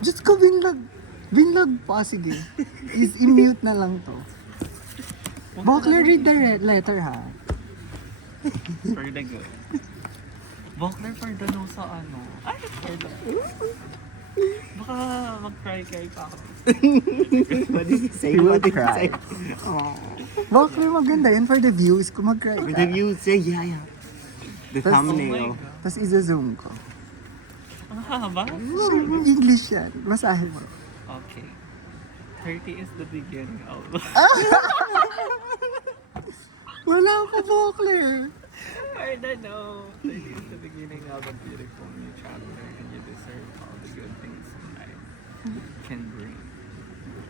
Diyos ko, binlog pa, sige. I-mute na lang to. Bokler, read the letter ha. For the good. Bokler for the no sa ano. Ay, for the... Baka mag-cry-cry pa ako. What did you say? He will What did you cry. say? Bokler, maganda yan for the views. Kung mag-cry With ka. the view, say yeah. The Tas- thumbnail. Oh my God. Tapos isa-zoom ko. Ang haba? English yan. Basahin mo. Okay. 30 is the beginning of... Wala ko, Bokler. I don't know. 30 is the beginning of a beautiful new chapter and you deserve all the good things life can bring.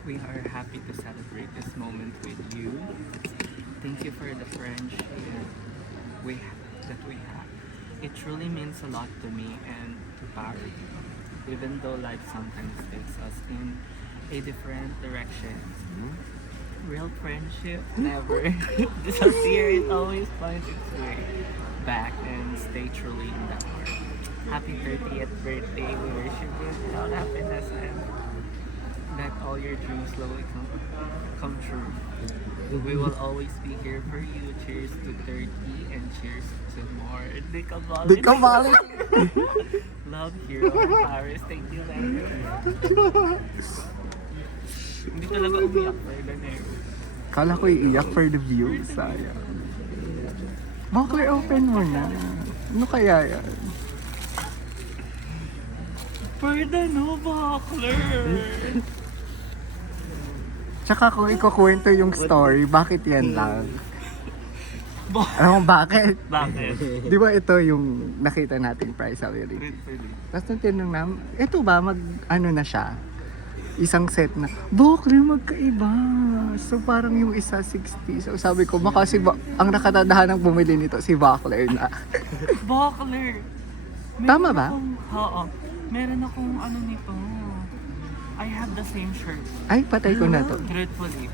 We are happy to celebrate this moment with you. Thank you for the friendship that we have. It truly means a lot to me and to Barry. Even though life sometimes takes us in a different direction. Real friendship never disappear. It always finds its way back and stay truly in the heart. Happy 30th birthday. We wish you good health, happiness, and that all your dreams slowly come true. We will always be here for you. Cheers to 30 and cheers to more. Di ka balik. Di ka balik. Love Hero Paris. Thank you, Larry. Hindi talaga umiyak for the name. Kala ko iiyak for the views. Sayang. Bokler, open mo na. Ano kaya yan? For the no buckler. Tsaka kung ikukwento yung story, bakit yan lang? Alam mo bakit? Bakit? Di ba ito yung nakita nating price already? Literally. Tapos nung tinanong namin, ito ba, ano na siya? Isang set na, Bokler, magkaiba. So parang yung isa 60. So sabi ko, baka ang nakatadahan ng bumili nito, si Bokler na. Buckler. Tama ba? Oo. Meron akong ano nito. I have the same shirt. Ay, patay ko na to. Truthfully.